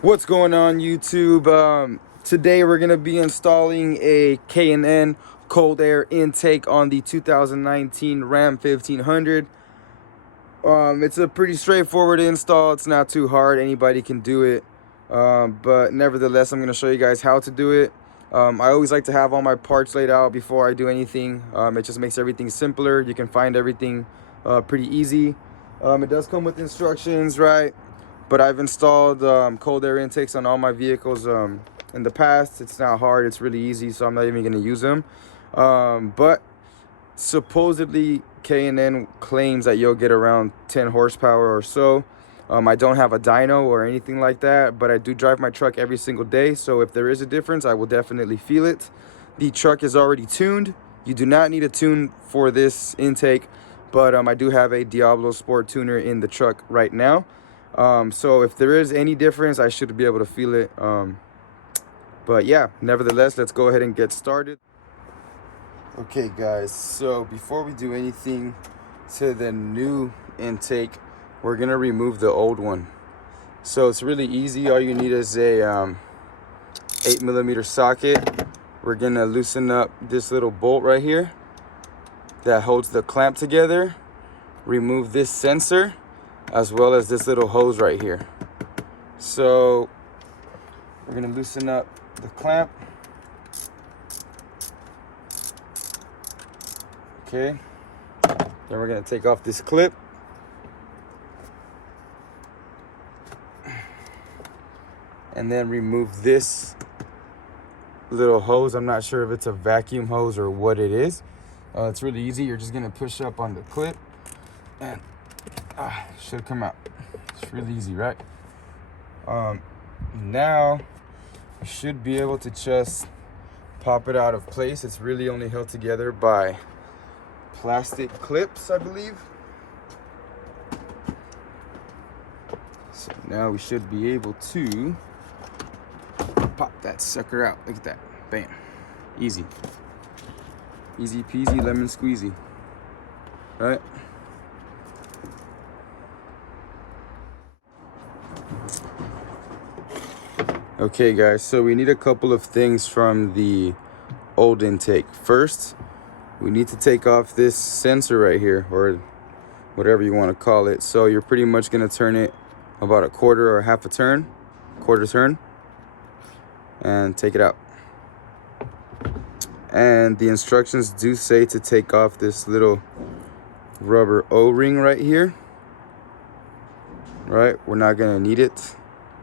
What's going on, YouTube? Today we're going to be installing a K&N cold air intake on the 2019 Ram 1500. It's a pretty straightforward install. It's not too hard. Anybody can do it. But nevertheless, I'm going to show you guys how to do it. I always like to have all my parts laid out before I do anything. It just makes everything simpler. You can find everything pretty easy. It does come with instructions, right? But I've installed cold air intakes on all my vehicles in the past. It's not hard, it's really easy, so I'm not even gonna use them. But supposedly K&N claims that you'll get around 10 horsepower or so. I don't have a dyno or anything like that, but I do drive my truck every single day, so if there is a difference, I will definitely feel it. The truck is already tuned. You do not need a tune for this intake, but I do have a Diablo Sport tuner in the truck right now. So if there is any difference, I should be able to feel it. But yeah, nevertheless, let's go ahead and get started. Okay guys, so before we do anything to the new intake, we're gonna remove the old one. So it's really easy. All you need is a 8mm socket. We're gonna loosen up this little bolt right here that holds the clamp together. Remove this sensor as well as this little hose right here. So we're gonna loosen up the clamp. Okay, then we're gonna take off this clip. And then remove this little hose. I'm not sure if it's a vacuum hose or what it is. It's really easy. You're just gonna push up on the clip and should come out. It's really easy, right? Now you should be able to just pop it out of place. It's really only held together by plastic clips, I believe. So now we should be able to pop that sucker out. Look at that. Bam. Easy. Easy peasy lemon squeezy. Right? Okay guys, so we need a couple of things from the old intake. First, we need to take off this sensor right here, or whatever you want to call it. So you're pretty much going to turn it about a quarter or half a turn, quarter turn, and take it out. And the instructions do say to take off this little rubber O-ring right here. Right, we're not going to need it,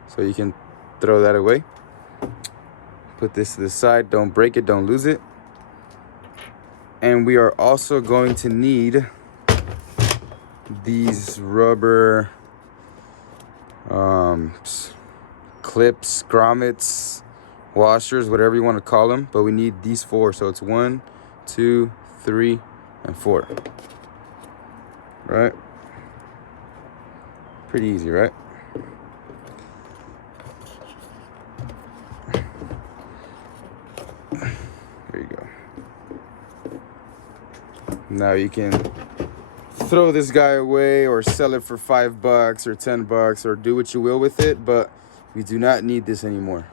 so you can throw that away. Put this to the side. Don't break it, don't lose it. And we are also going to need these rubber clips, grommets, washers, whatever you want to call them, but we need these four. So it's 1, 2, 3, and 4. Right? Pretty easy, right? There you go. Now you can throw this guy away or sell it for $5 or $10 or do what you will with it, but we do not need this anymore.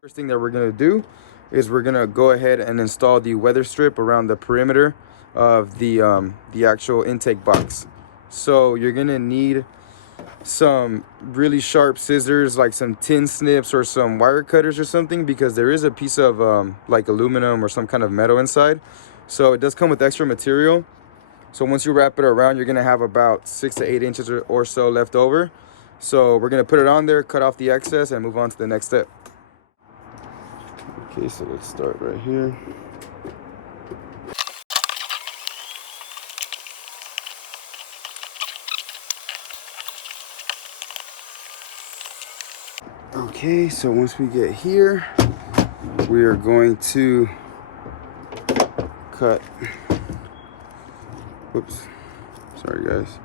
First thing that we're gonna do is we're gonna go ahead and install the weather strip around the perimeter of the actual intake box. So you're gonna need some really sharp scissors, like some tin snips or some wire cutters or something, because there is a piece of like aluminum or some kind of metal inside. So it does come with extra material. So once you wrap it around, you're gonna have about 6 to 8 inches or so left over. So we're gonna put it on there, cut off the excess, and move on to the next step. Okay, so let's start right here. Okay, so once we get here, we are going to cut, whoops, sorry guys,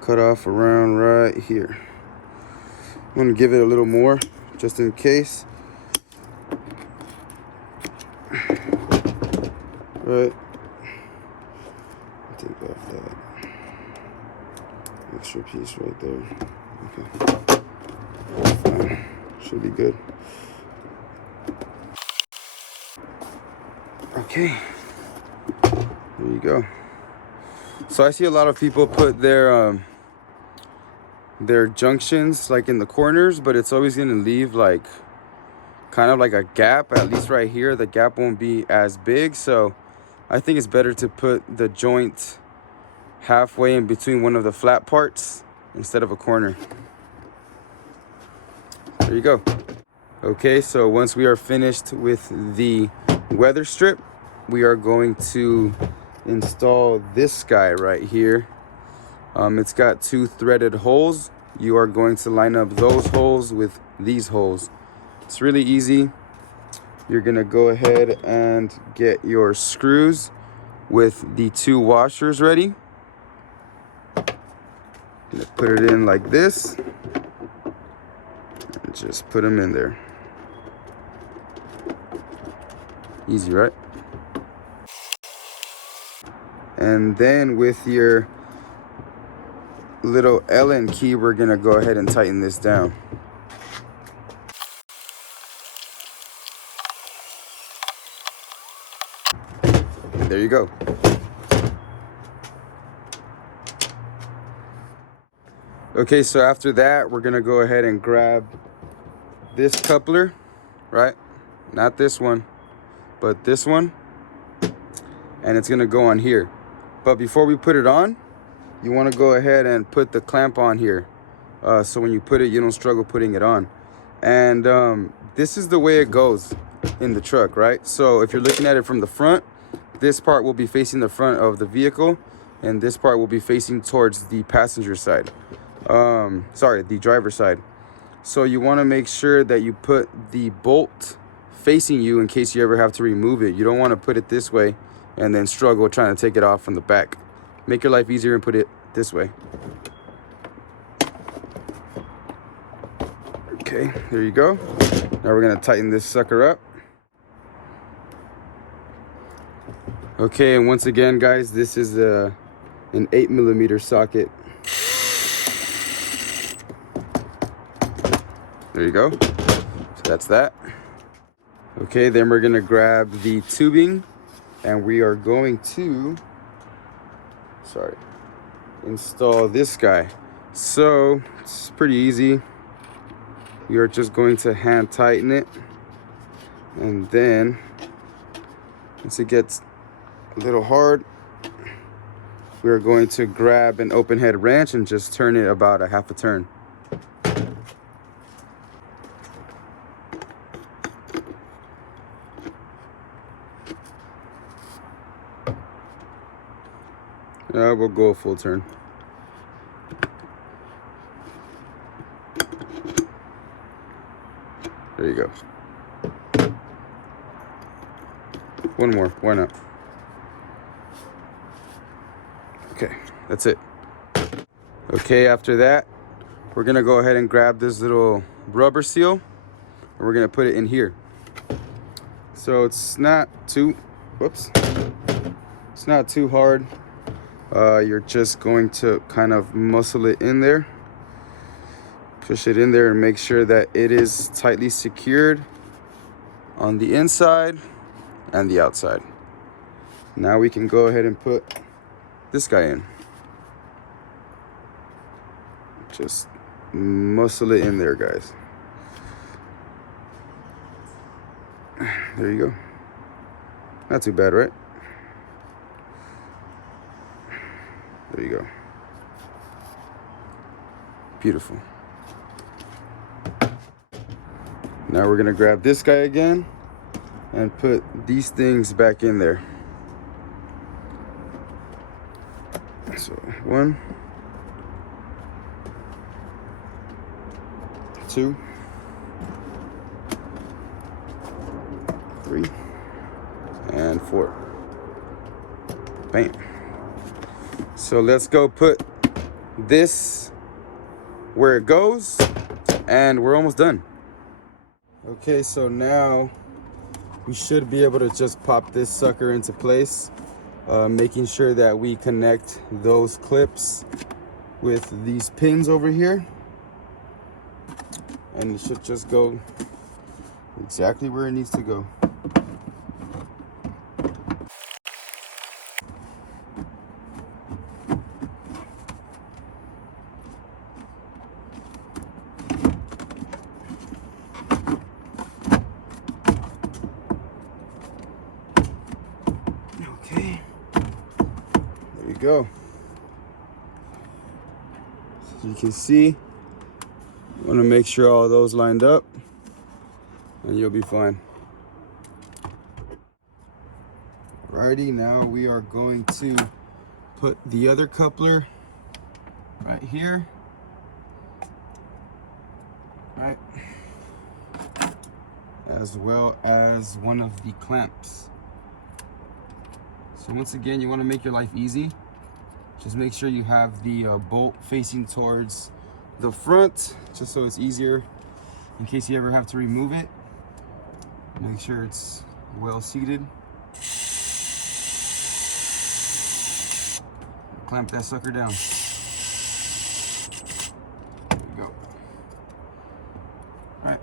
cut off around right here. I'm gonna give it a little more, just in case. Right, take off that extra piece right there. Okay, fine. Should be good. Okay, there you go. So I see a lot of people put their junctions like in the corners, but it's always gonna leave like kind of like a gap. At least right here, the gap won't be as big. So I think it's better to put the joint halfway in between one of the flat parts instead of a corner. There you go. Okay, so once we are finished with the weather strip, we are going to install this guy right here. It's got 2 threaded holes. You are going to line up those holes with these holes. It's really easy. You're gonna go ahead and get your screws with the 2 washers ready. Gonna put it in like this and just put them in there. Easy, right? And then with your little Allen key, we're gonna go ahead and tighten this down. And there you go. Okay, so after that, we're gonna go ahead and grab this coupler, right? Not this one, but this one. And it's gonna go on here. But before we put it on, you wanna go ahead and put the clamp on here. So when you put it, you don't struggle putting it on. And this is the way it goes in the truck, right? So if you're looking at it from the front, this part will be facing the front of the vehicle, and this part will be facing towards the passenger side. Sorry, the driver's side. So you wanna make sure that you put the bolt facing you in case you ever have to remove it. You don't wanna put it this way and then struggle trying to take it off from the back. Make your life easier and put it this way. Okay, there you go. Now we're gonna tighten this sucker up. Okay, and once again, guys, this is an 8mm socket. There you go. So that's that. Okay, then we're gonna grab the tubing and we are going to, install this guy. So it's pretty easy. You're just going to hand tighten it, and then once it gets a little hard, we're going to grab an open head wrench and just turn it about a half a turn. We'll go a full turn. There you go. One more, why not? Okay, that's it. Okay, after that, we're gonna go ahead and grab this little rubber seal and we're gonna put it in here. So it's not too, it's not too hard. You're just going to kind of muscle it in there, push it in there, and make sure that it is tightly secured on the inside and the outside. Now we can go ahead and put this guy in. Just muscle it in there, guys. There you go. Not too bad, right? There you go. Beautiful. Now we're gonna grab this guy again and put these things back in there. So 1, 2, 3, and 4. Bam. So let's go put this where it goes, and we're almost done. Okay, so now we should be able to just pop this sucker into place, making sure that we connect those clips with these pins over here. and it should just go exactly where it needs to go. Okay, there you go. So you can see, you want to make sure all those lined up and you'll be fine. Alrighty, now we are going to put the other coupler right here, right, as well as one of the clamps. So once again, you want to make your life easy. Just make sure you have the bolt facing towards the front, just so it's easier in case you ever have to remove it. Make sure it's well seated. Clamp that sucker down. There you go. All right.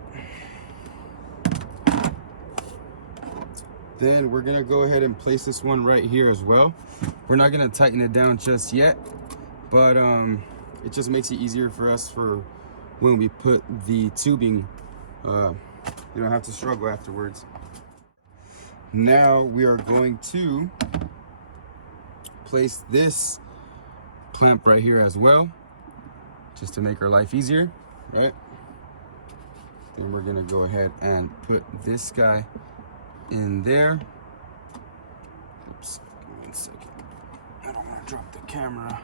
Then we're gonna go ahead and place this one right here as well. We're not gonna tighten it down just yet, but it just makes it easier for us for when we put the tubing. You don't have to struggle afterwards. Now we are going to place this clamp right here as well, just to make our life easier, right? Then we're gonna go ahead and put this guy in there. Oops, give me 1 second. I don't want to drop the camera.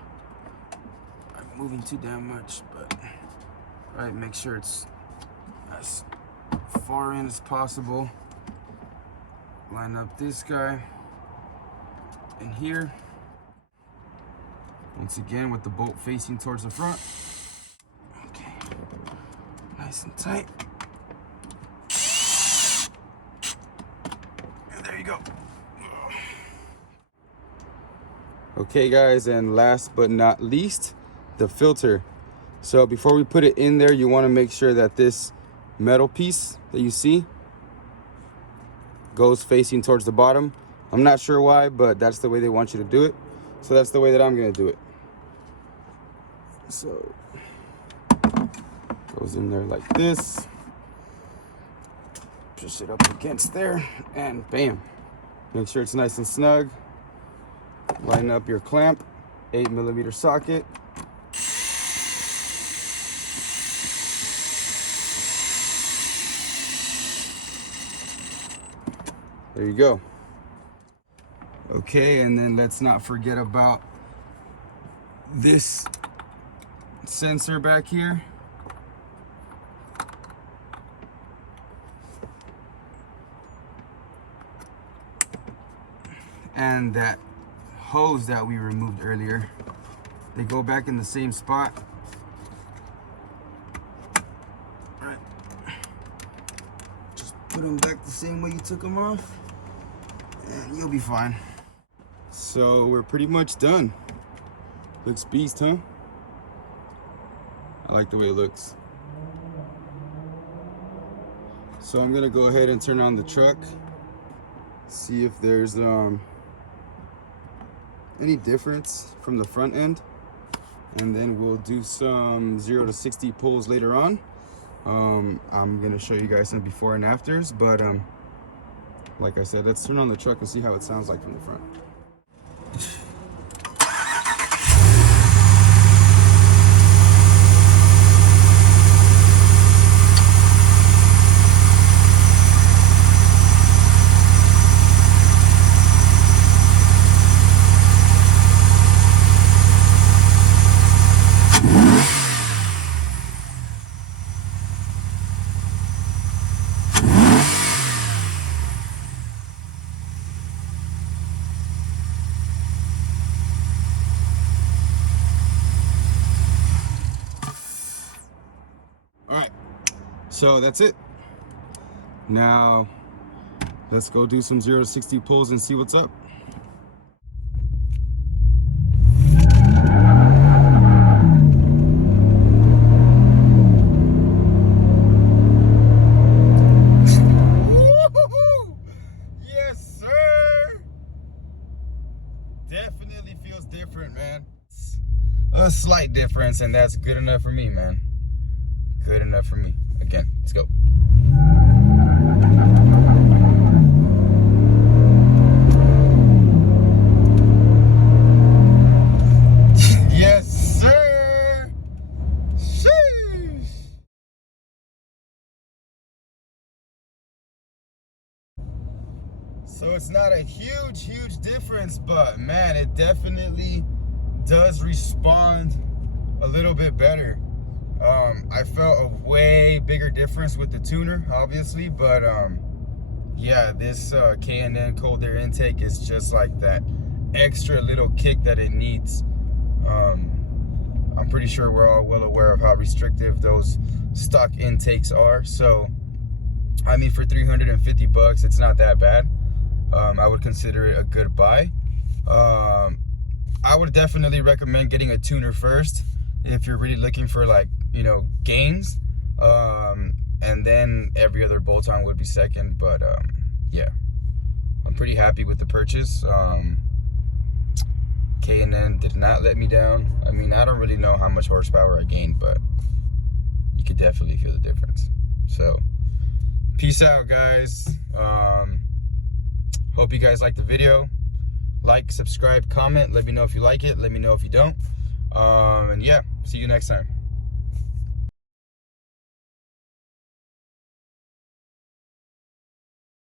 I'm moving too damn much, but right, make sure it's as far in as possible. Line up this guy in here. Once again, with the bolt facing towards the front. Okay, nice and tight. And there you go. Okay guys, and last but not least, the filter. So before we put it in there, you want to make sure that this metal piece that you see goes facing towards the bottom. I'm not sure why, but that's the way they want you to do it. So that's the way that I'm gonna do it. So goes in there like this. Push it up against there, and bam. Make sure it's nice and snug. Line up your clamp, 8mm socket. There you go. Okay, and then let's not forget about this sensor back here. And that hose that we removed earlier. They go back in the same spot. All right. Just put them back the same way you took them off, and you'll be fine. So we're pretty much done. Looks beast, huh? I like the way it looks. So I'm gonna go ahead and turn on the truck, see if there's any difference from the front end, and then we'll do some 0 to 60 pulls later on. I'm gonna show you guys some before and afters, but like I said, let's turn on the truck and see how it sounds like from the front. So that's it. Now let's go do some 0 to 60 pulls and see what's up. a slight difference, and that's good enough for me, man. Good enough for me. Again, let's go. Yes, sir. Sheesh. So it's not a huge difference, but man, it definitely does respond a little bit better. I felt a way bigger difference with the tuner, obviously, but yeah, this K&N cold air intake is just like that extra little kick that it needs. I'm pretty sure we're all well aware of how restrictive those stock intakes are. So, I mean, for 350 bucks, it's not that bad. I would consider it a good buy. I would definitely recommend getting a tuner first if you're really looking for, like, you know, gains. And then every other bolt-on would be second. But yeah, I'm pretty happy with the purchase. K&N did not let me down. I mean, I don't really know how much horsepower I gained, but you could definitely feel the difference. So peace out, guys. Hope you guys liked the video. Like, subscribe, comment, let me know if you like it, let me know if you don't. And yeah, see you next time.